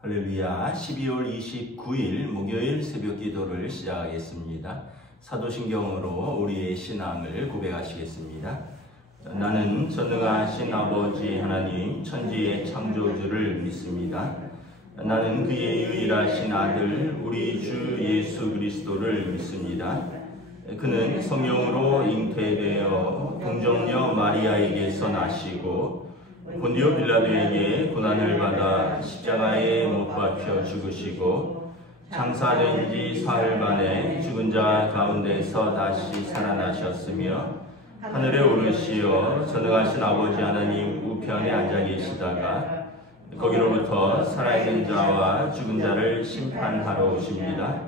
할렐루야. 12월 29일 목요일 새벽 기도를 시작하겠습니다. 사도신경으로 우리의 신앙을 고백하시겠습니다. 나는 전능하신 아버지 하나님 천지의 창조주를 믿습니다. 나는 그의 유일하신 아들 우리 주 예수 그리스도를 믿습니다. 그는 성령으로 잉태되어 동정녀 마리아에게서 나시고 본디오 빌라도에게 고난을 받아 십자가에 못 박혀 죽으시고 장사된 지 사흘 만에 죽은 자 가운데서 다시 살아나셨으며 하늘에 오르시어 전능하신 아버지 하나님 우편에 앉아 계시다가 거기로부터 살아있는 자와 죽은 자를 심판하러 오십니다.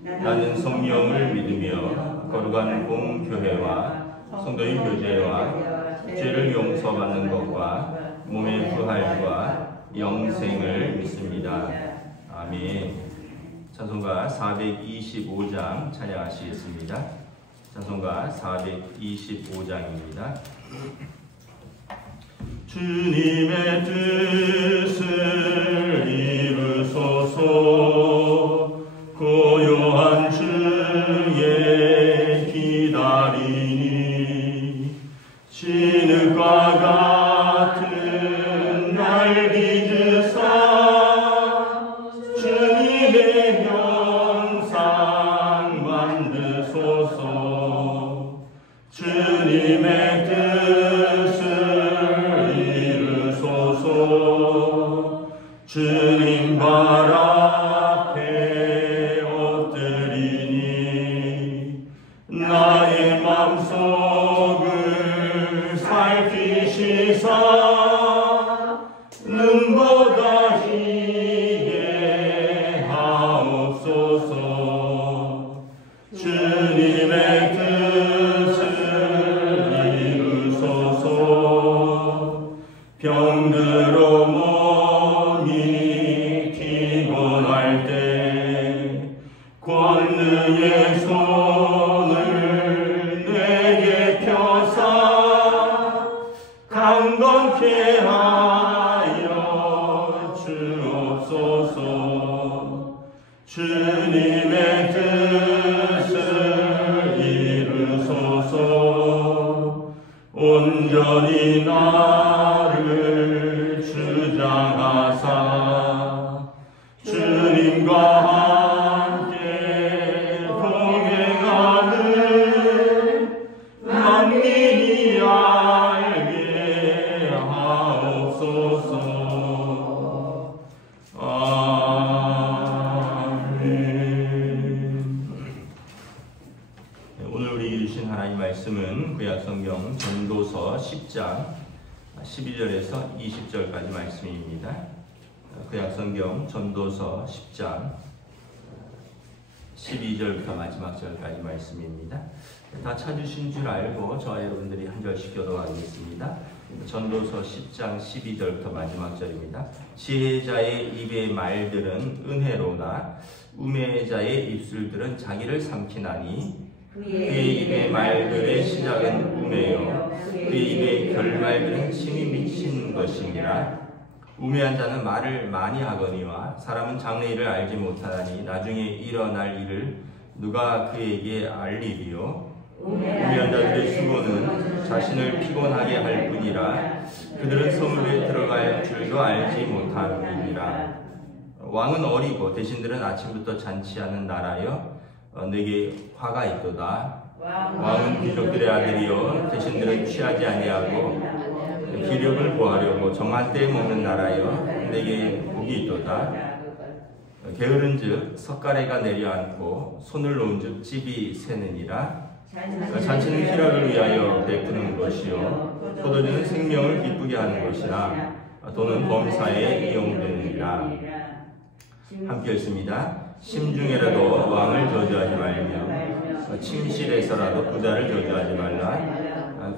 나는 성령을 믿으며 거룩한 공교회와 성도의 교제와 죄를 용서받는 것과 몸의 부활과 영생을 믿습니다. 아멘. 찬송가 425장 찬양하시겠습니다. 찬송가 425장입니다. 주님의 뜻을 이루소서. 고요한 주의 기다리니 진흙과 같은 날 빚으사 주님의 형상 만드소서. 주님의 뜻을 이루소서. 주님 발 앞에 엎드리니 나의 맘속을 살피시사 눈보다 희게 하옵소서. 주님의 뜻을 이루소서. 병들어 몸이 피곤할 때 권능의 손을 내게 펴사 강건케 하여 주옵소서. 주님의 뜻을 이루소서. 온전히 나를 주장하사 주님과 함께 동행하는 만민이 알게 하옵소서. 아멘. 오늘 우리에게 주신 하나님 말씀은 구약성경 전도서 10장 12절에서 20절까지 말씀입니다. 구약성경 전도서 10장 12절부터 마지막 절까지 말씀입니다. 다 찾으신 줄 알고 저와 여러분들이 한 절씩 교독하겠습니다. 전도서 10장 12절부터 마지막 절입니다. 지혜자의 입의 말들은 은혜로나 우매자의 입술들은 자기를 삼키나니 그의 입의 말들의 시작은 우매요 그의 입의 결말들은 심히 미친 것이니라. 우매한 자는 말을 많이 하거니와 사람은 장래일을 알지 못하나니 나중에 일어날 일을 누가 그에게 알리리요. 우매한 자들의 수고는 자신을 피곤하게 할 뿐이라 그들은 성읍에 들어갈 줄도 알지 못하느니라. 왕은 어리고 대신들은 아침부터 잔치하는 나라여 내게 화가 있도다. 왕은 귀족들의 아들이요 대신들은 취하지 아니하고 기력을 보하려고 정한 때에 먹는 나라여 내게 복이 있도다. 게으른즉 석가래가 내려앉고 손을 놓은즉 찝이 새느니라. 잔치는 희락을 위하여 베푸는 것이요 포도주는 생명을 기쁘게 하는 것이나 돈은 범사에 이용되느니라. 함께 읽습니다. 심중에라도 왕을 저주하지 말며 침실에서라도 부자를 저주하지 말라.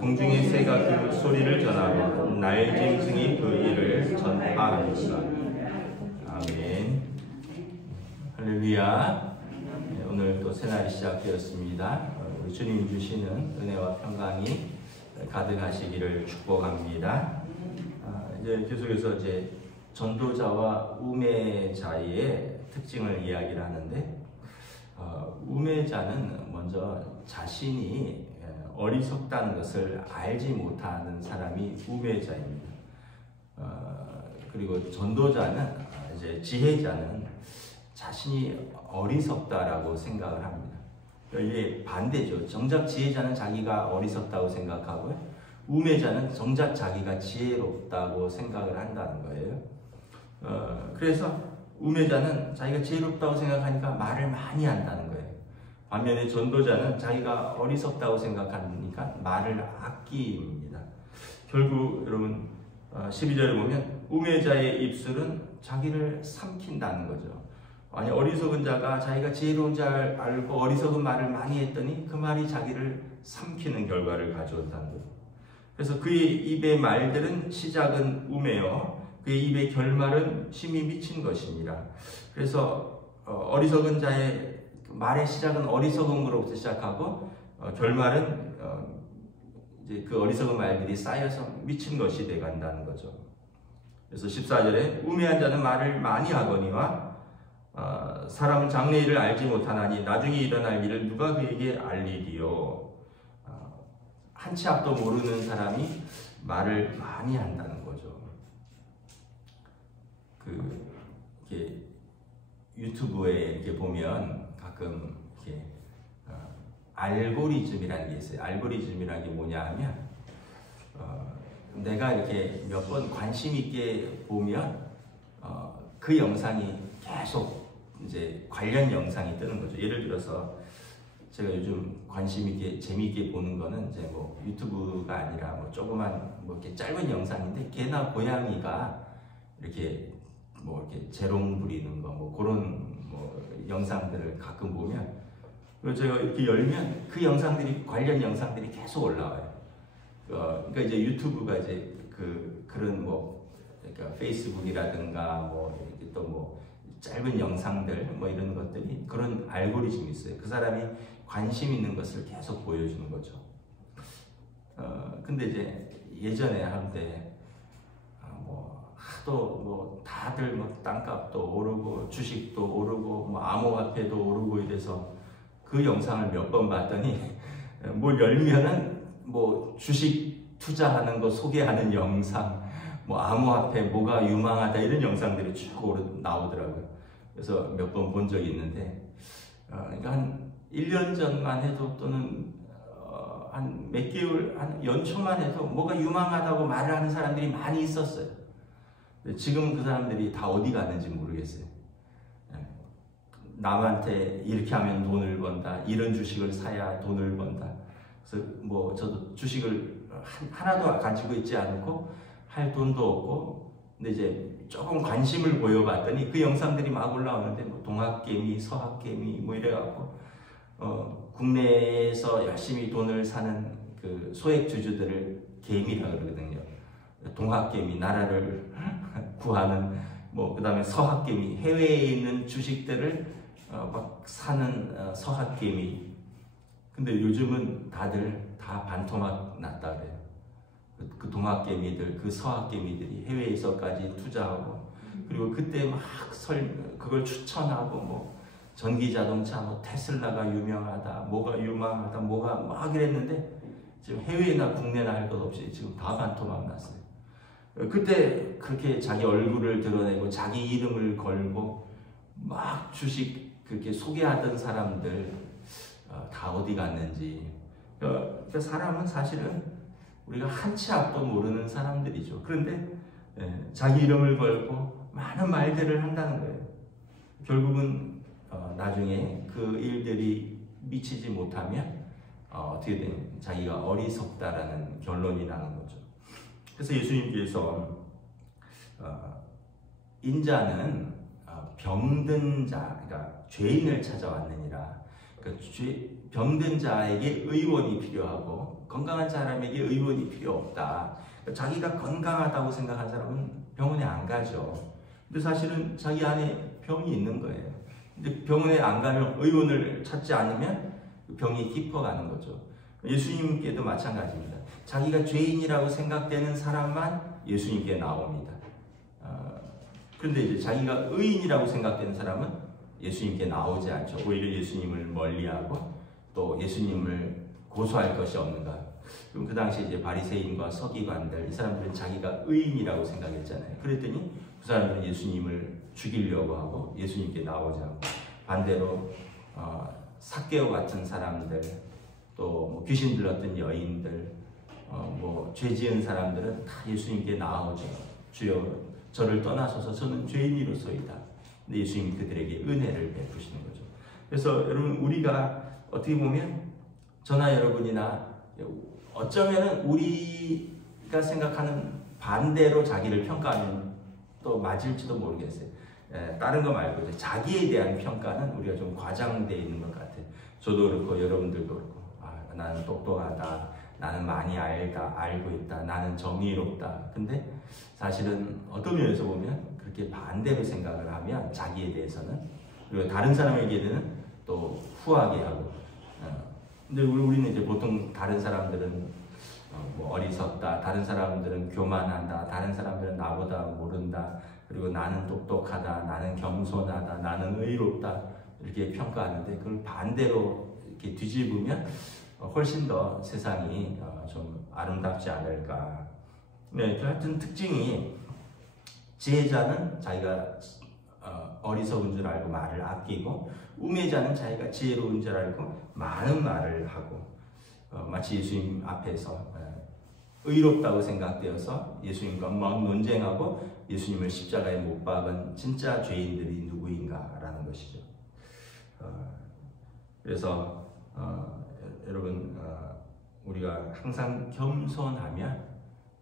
공중의 새가 그 소리를 전하고 날짐승이 그 일을 전파하는구나. 아멘. 할렐루야. 오늘 또 새날이 시작되었습니다. 우리 주님 주시는 은혜와 평강이 가득하시기를 축복합니다. 이제 계속해서 전도자와 우매자의 특징을 이야기를 하는데, 우매자는 먼저 자신이 어리석다는 것을 알지 못하는 사람이 우매자입니다. 그리고 전도자는, 이제 지혜자는 자신이 어리석다라고 생각을 합니다. 이게 반대죠. 정작 지혜자는 자기가 어리석다고 생각하고요, 우매자는 정작 자기가 지혜롭다고 생각을 한다는 거예요. 그래서 우매자는 자기가 지혜롭다고 생각하니까 말을 많이 한다는 거예요. 반면에 전도자는 자기가 어리석다고 생각하니까 말을 아낍니다. 결국 여러분 12절에 보면 우매자의 입술은 자기를 삼킨다는 거죠. 아니, 어리석은 자가 자기가 지혜로운 줄 알고 어리석은 말을 많이 했더니 그 말이 자기를 삼키는 결과를 가져온다는 거죠. 그래서 그의 입의 말들은 시작은 우매요, 그의 입의 결말은 심히 미친 것입니다. 그래서 어리석은 자의 말의 시작은 어리석음으로부터 시작하고 결말은 이제 그 어리석은 말들이 쌓여서 미친 것이 돼간다는 거죠. 그래서 14절에 우매한 자는 말을 많이 하거니와 사람은 장래일을 알지 못하나니 나중에 일어날 일을 누가 그에게 알리리요. 한치 앞도 모르는 사람이 말을 많이 한다는 거죠. 이렇게 유튜브에 이렇게 보면 가끔 이렇게 알고리즘이라는 게 있어요. 알고리즘이라는 게 뭐냐 하면 내가 이렇게 몇 번 관심 있게 보면 그 영상이 계속 이제 관련 영상이 뜨는 거죠. 예를 들어서 제가 요즘 관심 있게 재미있게 보는 거는 이제 뭐 유튜브가 아니라 뭐 조그만 뭐 이렇게 짧은 영상인데, 개나 고양이가 이렇게 뭐 이렇게 재롱 부리는 거 뭐 그런 뭐 영상들을 가끔 보면, 그리고 제가 이렇게 열면 그 영상들이, 관련 영상들이 계속 올라와요. 그러니까 이제 유튜브가 이제 그런 뭐 그러니까 페이스북이라든가 뭐 또 뭐 짧은 영상들 뭐 이런 것들이 그런 알고리즘이 있어요. 그 사람이 관심 있는 것을 계속 보여주는 거죠. 근데 이제 예전에 한때 뭐 하도 뭐 다들 뭐 땅값도 오르고 주식도 오르고 뭐 암호화폐도 오르고 이래서 그 영상을 몇 번 봤더니 뭘 열면은 뭐 주식 투자하는 거 소개하는 영상, 뭐 암호화폐 뭐가 유망하다 이런 영상들이 쭉 나오더라고요. 그래서 몇 번 본 적이 있는데, 그러니까 한 1년 전만 해도 또는 한 몇 개월, 한 연초만 해도 뭐가 유망하다고 말을 하는 사람들이 많이 있었어요. 지금 그 사람들이 다 어디 갔는지 모르겠어요. 남한테 이렇게 하면 돈을 번다, 이런 주식을 사야 돈을 번다. 그래서 뭐 저도 주식을 하나도 가지고 있지 않고 할 돈도 없고, 근데 이제 조금 관심을 보여봤더니 그 영상들이 막 올라오는데 뭐 동학개미, 서학개미 뭐 이래갖고 국내에서 열심히 돈을 사는 그 소액주주들을 개미라 그러거든요. 동학개미, 나라를 구하는 뭐 그다음에 서학개미, 해외에 있는 주식들을 막 사는 서학개미. 근데 요즘은 다들 다 반토막 났다 그래요. 그 동학개미들, 그 서학개미들이 해외에서까지 투자하고, 그리고 그때 막 그걸 추천하고 뭐 전기자동차, 뭐 테슬라가 유명하다, 뭐가 유망하다, 뭐가 막 이랬는데 지금 해외나 국내나 할 것 없이 지금 다 반토막 났어요. 그때 그렇게 자기 얼굴을 드러내고 자기 이름을 걸고 막 주식 그렇게 소개하던 사람들 다 어디 갔는지. 그러니까 사람은 사실은 우리가 한치 앞도 모르는 사람들이죠. 그런데 자기 이름을 걸고 많은 말들을 한다는 거예요. 결국은 나중에 그 일들이 미치지 못하면 어떻게 되냐, 자기가 어리석다라는 결론이 나는 거죠. 그래서 예수님께서 인자는 병든 자, 그러니까 죄인을 찾아왔느니라. 그러니까 병든 자에게 의원이 필요하고 건강한 사람에게 의원이 필요 없다. 그러니까 자기가 건강하다고 생각한 사람은 병원에 안 가죠. 근데 사실은 자기 안에 병이 있는 거예요. 근데 병원에 안 가면, 의원을 찾지 않으면 병이 깊어가는 거죠. 예수님께도 마찬가지입니다. 자기가 죄인이라고 생각되는 사람만 예수님께 나옵니다. 그런데 이제 자기가 의인이라고 생각되는 사람은 예수님께 나오지 않죠. 오히려 예수님을 멀리하고 또 예수님을 고소할 것이 없는가. 그럼 그 당시 이제 바리새인과 서기관들 이 사람들은 자기가 의인이라고 생각했잖아요. 그랬더니 그 사람들은 예수님을 죽이려고 하고 예수님께 나오지 않고, 반대로 삭개오 같은 사람들, 또 귀신 들렸던 여인들, 죄 지은 사람들은 다 예수님께 나아오죠. 주여 저를 떠나소서 저는 죄인이로소이다. 근데 예수님이 그들에게 은혜를 베푸시는 거죠. 그래서 여러분, 우리가 어떻게 보면 저나 여러분이나 어쩌면은 우리가 생각하는 반대로 자기를 평가하면 또 맞을지도 모르겠어요. 다른 거 말고 자기에 대한 평가는 우리가 좀 과장되어 있는 것 같아요. 저도 그렇고 여러분들도 그렇고, 나는 똑똑하다, 나는 많이 알고 있다, 나는 정의롭다. 근데 사실은 어떤 면에서 보면 그렇게 반대로 생각을 하면 자기에 대해서는, 그리고 다른 사람에게는 또 후하게 하고, 근데 우리는 이제 보통 다른 사람들은 어리석다, 다른 사람들은 교만한다, 다른 사람들은 나보다 모른다, 그리고 나는 똑똑하다, 나는 겸손하다, 나는 의롭다, 이렇게 평가하는데, 그걸 반대로 이렇게 뒤집으면 훨씬 더 세상이 좀 아름답지 않을까. 네, 하여튼 특징이, 지혜자는 자기가 어리석은 줄 알고 말을 아끼고, 우매자는 자기가 지혜로운 줄 알고 많은 말을 하고, 마치 예수님 앞에서 의롭다고 생각되어서 예수님과 막 논쟁하고 예수님을 십자가에 못 박은 진짜 죄인들이 누구인가라는 것이죠. 그래서 여러분, 우리가 항상 겸손하면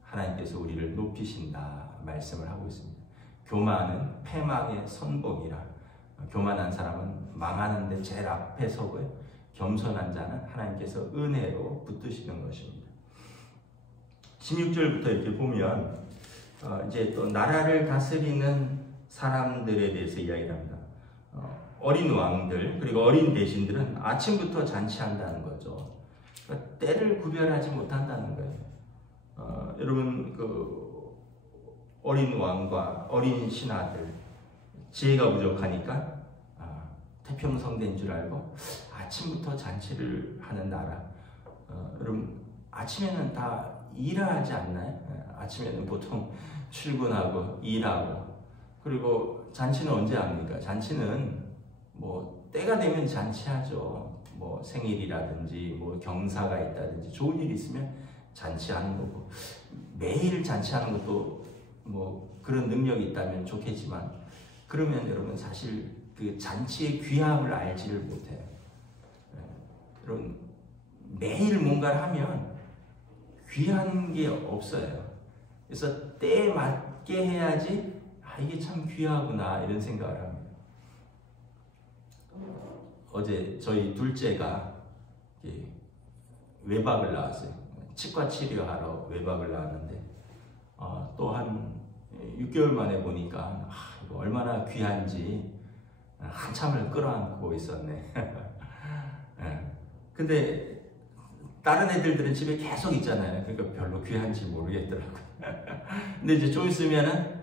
하나님께서 우리를 높이신다 말씀을 하고 있습니다. 교만은 패망의 선봉이라, 교만한 사람은 망하는데 제일 앞에 서고요, 겸손한 자는 하나님께서 은혜로 붙드시는 것입니다. 16절부터 이렇게 보면 이제 또 나라를 다스리는 사람들에 대해서 이야기를 합니다. 어린 왕들, 그리고 어린 대신들은 아침부터 잔치한다는 거죠. 그러니까 때를 구별하지 못한다는 거예요. 여러분, 그 어린 왕과 어린 신하들, 지혜가 부족하니까 태평성대인 줄 알고 아침부터 잔치를 하는 나라. 여러분, 아침에는 다 일하지 않나요? 아침에는 보통 출근하고 일하고, 그리고 잔치는 언제 합니까? 잔치는 때가 되면 잔치하죠. 생일이라든지 경사가 있다든지 좋은 일이 있으면 잔치하는 거고, 매일 잔치하는 것도 그런 능력이 있다면 좋겠지만, 그러면 여러분 사실 그 잔치의 귀함을 알지를 못해요. 여러분, 매일 뭔가를 하면 귀한 게 없어요. 그래서 때에 맞게 해야지, 이게 참 귀하구나 이런 생각을 합니다. 어제 저희 둘째가 외박을 나왔어요. 치과 치료하러 외박을 나왔는데, 또 한 6개월 만에 보니까 이거 얼마나 귀한지 한참을 끌어안고 있었네. 근데 다른 애들은 집에 계속 있잖아요. 그러니까 별로 귀한지 모르겠더라고요. 근데 이제 좀 있으면은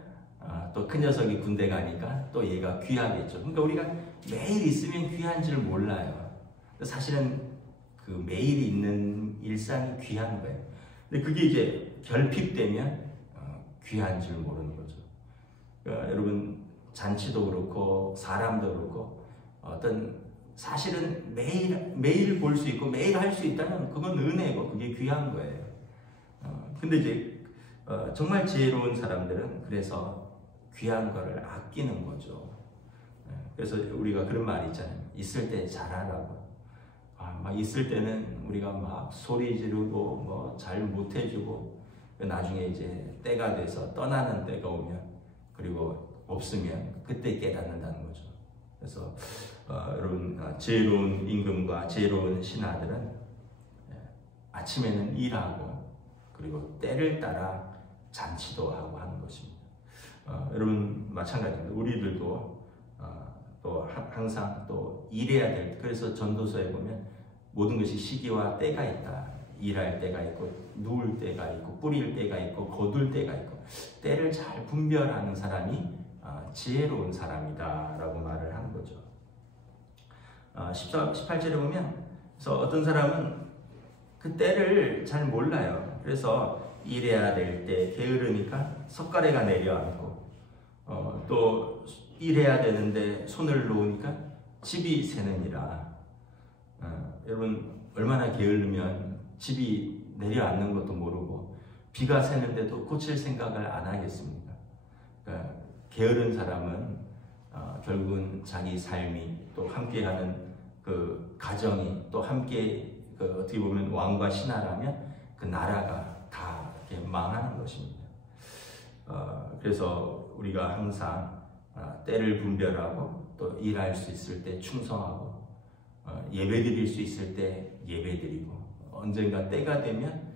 또 큰 녀석이 군대 가니까 또 얘가 귀하겠죠. 그러니까 우리가 매일 있으면 귀한지를 몰라요. 사실은 그 매일 있는 일상이 귀한 거예요. 근데 그게 이제 결핍되면 귀한 줄 모르는 거죠. 그러니까 여러분, 잔치도 그렇고 사람도 그렇고 사실은 매일 볼 수 있고 매일 할 수 있다면 그건 은혜고 그게 귀한 거예요. 근데 이제 정말 지혜로운 사람들은 그래서 귀한 거를 아끼는 거죠. 그래서 우리가 그런 말이 있잖아요. 있을 때 잘하라고. 막 있을 때는 우리가 막 소리 지르고 잘 못해주고, 나중에 이제 때가 돼서 떠나는 때가 오면, 그리고 없으면 그때 깨닫는다는 거죠. 그래서 여러분, 지혜로운 임금과 지혜로운 신하들은 아침에는 일하고, 그리고 때를 따라 잔치도 하고 하는 것입니다. 여러분, 마찬가지입니다. 우리들도 또 항상 또 일해야 될, 그래서 전도서에 보면 모든 것이 시기와 때가 있다. 일할 때가 있고, 누울 때가 있고, 뿌릴 때가 있고, 거둘 때가 있고, 때를 잘 분별하는 사람이 지혜로운 사람이다 라고 말을 하는 거죠. 18절에 보면 그래서 어떤 사람은 그 때를 잘 몰라요. 그래서 일해야 될 때 게으르니까 석가래가 내려앉고 또 일해야 되는데 손을 놓으니까 집이 새느니라. 여러분 얼마나 게으르면 집이 내려앉는 것도 모르고 비가 새는데도 고칠 생각을 안 하겠습니까? 그러니까 게으른 사람은 결국은 자기 삶이 또 함께하는 그 가정이 또 함께 어떻게 보면 왕과 신하라면 그 나라가 다 이렇게 망하는 것입니다. 그래서 우리가 항상 때를 분별하고 또 일할 수 있을 때 충성하고 예배드릴 수 있을 때 예배드리고 언젠가 때가 되면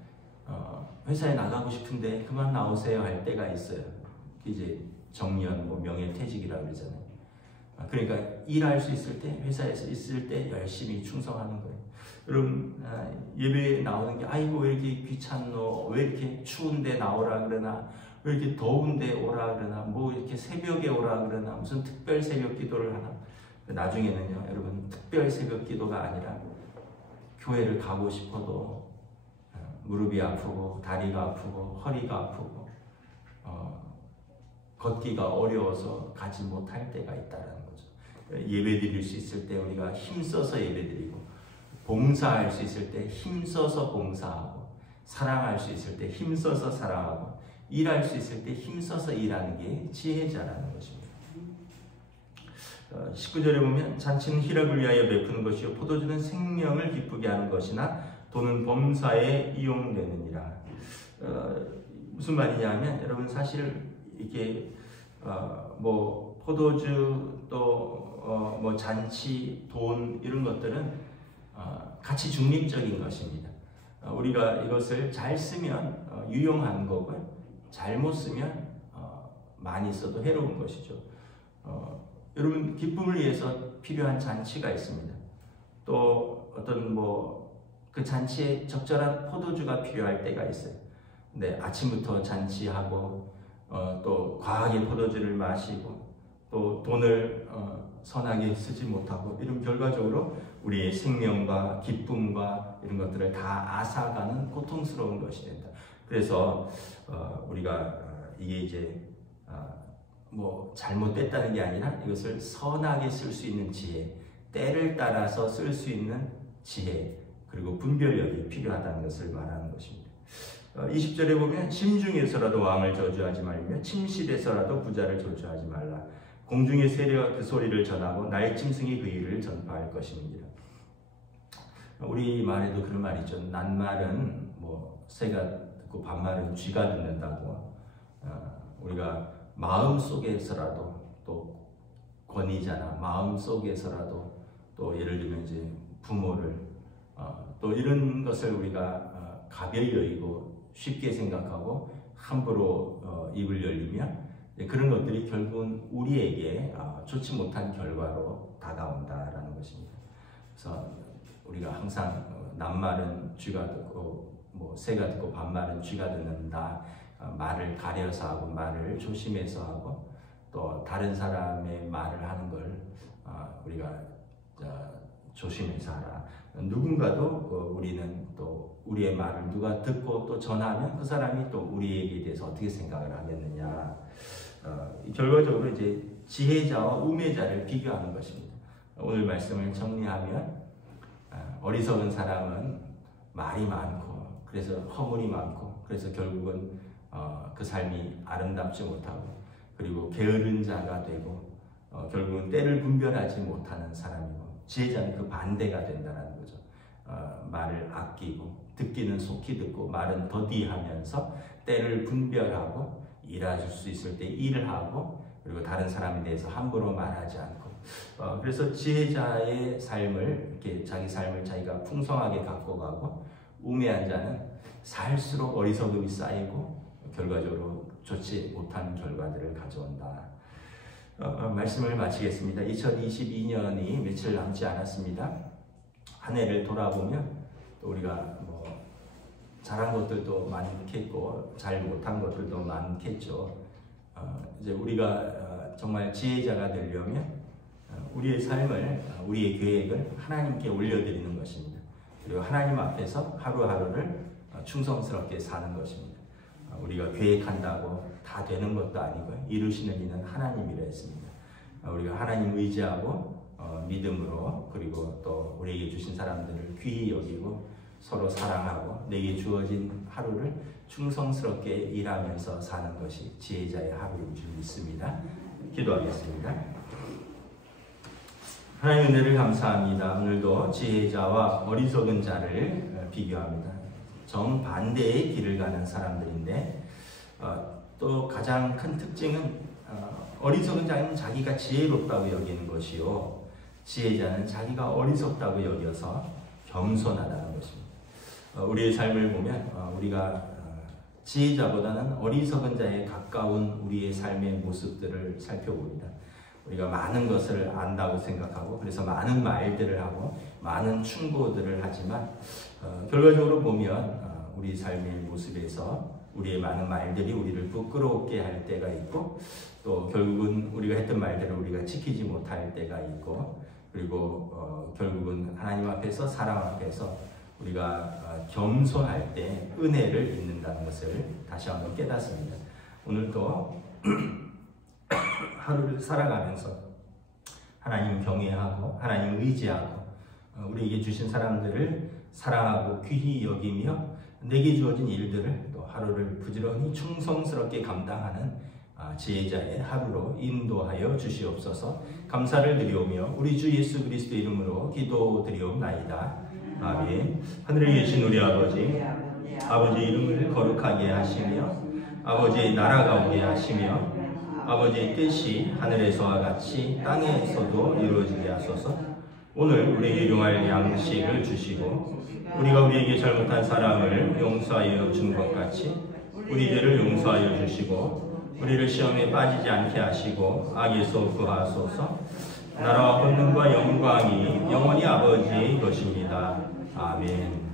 회사에 나가고 싶은데 그만 나오세요 할 때가 있어요. 이제 정년, 명예퇴직이라고 그러잖아요. 그러니까 일할 수 있을 때, 회사에서 있을 때 열심히 충성하는 거예요. 여러분 예배에 나오는 게 아이고 왜 이렇게 귀찮노, 왜 이렇게 추운데 나오라 그러나, 왜 이렇게 더운데 오라 그러나, 뭐 이렇게 새벽에 오라 그러나, 무슨 특별 새벽 기도를 하나. 나중에는요 여러분 특별 새벽 기도가 아니라 교회를 가고 싶어도 무릎이 아프고 다리가 아프고 허리가 아프고 걷기가 어려워서 가지 못할 때가 있다는 거죠. 예배 드릴 수 있을 때 우리가 힘써서 예배 드리고, 봉사할 수 있을 때 힘써서 봉사하고, 사랑할 수 있을 때 힘써서 사랑하고, 일할 수 있을 때 힘써서 일하는 게 지혜자라는 것입니다. 19절에 보면 잔치는 희락을 위하여 베푸는 것이요 포도주는 생명을 기쁘게 하는 것이나 돈은 범사에 이용되느니라. 무슨 말이냐 하면 여러분 사실 이게 뭐 포도주 또 뭐 잔치, 돈 이런 것들은 가치 중립적인 것입니다. 우리가 이것을 잘 쓰면 유용한 거고요. 잘못 쓰면 많이 써도 해로운 것이죠. 여러분 기쁨을 위해서 필요한 잔치가 있습니다. 또 어떤 뭐 그 잔치에 적절한 포도주가 필요할 때가 있어요. 근데 아침부터 잔치하고 또 과하게 포도주를 마시고 또 돈을 선하게 쓰지 못하고 이런 결과적으로 우리의 생명과 기쁨과 이런 것들을 다 앗아가는 고통스러운 것이 된다. 그래서 우리가 이게 이제 뭐 잘못됐다는 게 아니라 이것을 선하게 쓸 수 있는 지혜, 때를 따라서 쓸 수 있는 지혜, 그리고 분별력이 필요하다는 것을 말하는 것입니다. 20절에 보면 심중에서라도 왕을 저주하지 말며 침실에서라도 부자를 저주하지 말라. 공중의 새가 그 소리를 전하고 날짐승이 그 일을 전파할 것입니다. 우리 말에도 그런 말이 있죠. 낱말은 뭐 새가 듣고 반말은 쥐가 듣는다고. 우리가 마음 속에서라도 또 권위자나 마음 속에서라도 또 예를 들면 이제 부모를 또 이런 것을 우리가 가벼이 여기고 쉽게 생각하고 함부로 입을 열리면 그런 것들이 결국은 우리에게 좋지 못한 결과로 다가온다라는 것입니다. 그래서 우리가 항상 낱말은 쥐가 듣고 뭐 새가 듣고 반말은 쥐가 듣는다. 말을 가려서 하고 말을 조심해서 하고 또 다른 사람의 말을 하는 걸 우리가 조심해서 하라. 누군가도 우리는 또 우리의 말을 누가 듣고 또 전하면 그 사람이 또 우리에게 대해서 어떻게 생각을 하겠느냐. 결과적으로 이제 지혜자와 우매자를 비교하는 것입니다. 오늘 말씀을 정리하면 어리석은 사람은 말이 많고 그래서 허물이 많고 그래서 결국은 그 삶이 아름답지 못하고, 그리고 게으른 자가 되고 결국은 때를 분별하지 못하는 사람이고, 지혜자는 그 반대가 된다는 거죠. 말을 아끼고 듣기는 속히 듣고 말은 더디하면서 때를 분별하고 일할 수 있을 때 일을 하고, 그리고 다른 사람에 대해서 함부로 말하지 않고, 그래서 지혜자의 삶을 이렇게 자기 삶을 자기가 풍성하게 갖고 가고, 우매한 자는 살수록 어리석음이 쌓이고 결과적으로 좋지 못한 결과들을 가져온다. 말씀을 마치겠습니다. 2022년이 며칠 남지 않았습니다. 한 해를 돌아보면 또 우리가 뭐 잘한 것들도 많겠고 잘 못한 것들도 많겠죠. 이제 우리가 정말 지혜자가 되려면 우리의 삶을, 우리의 계획을 하나님께 올려드리는 것입니다. 그리고 하나님 앞에서 하루하루를 충성스럽게 사는 것입니다. 우리가 계획한다고 다 되는 것도 아니고요. 이루시는 이는 하나님이라 했습니다. 우리가 하나님 의지하고 믿음으로, 그리고 또 우리에게 주신 사람들을 귀히 여기고 서로 사랑하고 내게 주어진 하루를 충성스럽게 일하면서 사는 것이 지혜자의 하루인 줄 믿습니다. 기도하겠습니다. 하나님 은혜를 감사합니다. 오늘도 지혜자와 어리석은 자를 비교합니다. 정반대의 길을 가는 사람들인데 또 가장 큰 특징은 어리석은 자는 자기가 지혜롭다고 여기는 것이요, 지혜자는 자기가 어리석다고 여겨서 겸손하다는 것입니다. 우리의 삶을 보면 우리가 지혜자보다는 어리석은 자에 가까운 우리의 삶의 모습들을 살펴봅니다. 우리가 많은 것을 안다고 생각하고 그래서 많은 말들을 하고 많은 충고들을 하지만 결과적으로 보면 우리 삶의 모습에서 우리의 많은 말들이 우리를 부끄럽게 할 때가 있고 또 결국은 우리가 했던 말들을 우리가 지키지 못할 때가 있고 그리고 결국은 하나님 앞에서 사람 앞에서 우리가 겸손할 때 은혜를 입는다는 것을 다시 한번 깨닫습니다. 오늘도 하루를 살아가면서 하나님 경외하고 하나님 의지하고 우리에게 주신 사람들을 사랑하고 귀히 여기며 내게 주어진 일들을 또 하루를 부지런히 충성스럽게 감당하는 지혜자의 하루로 인도하여 주시옵소서. 감사를 드리오며 우리 주 예수 그리스도 이름으로 기도드리옵나이다. 아멘. 하늘에 계신 우리 아버지, 아버지의 이름을 거룩하게 하시며 아버지의 나라가 오게 하시며 아버지의 뜻이 하늘에서와 같이 땅에서도 이루어지게 하소서. 오늘 우리에게 용할 양식을 주시고 우리가 우리에게 잘못한 사람을 용서하여 준 것 같이 우리 죄를 용서하여 주시고 우리를 시험에 빠지지 않게 하시고 악에서 구하소서. 나라와 권능과 영광이 영원히 아버지의 것입니다. 아멘.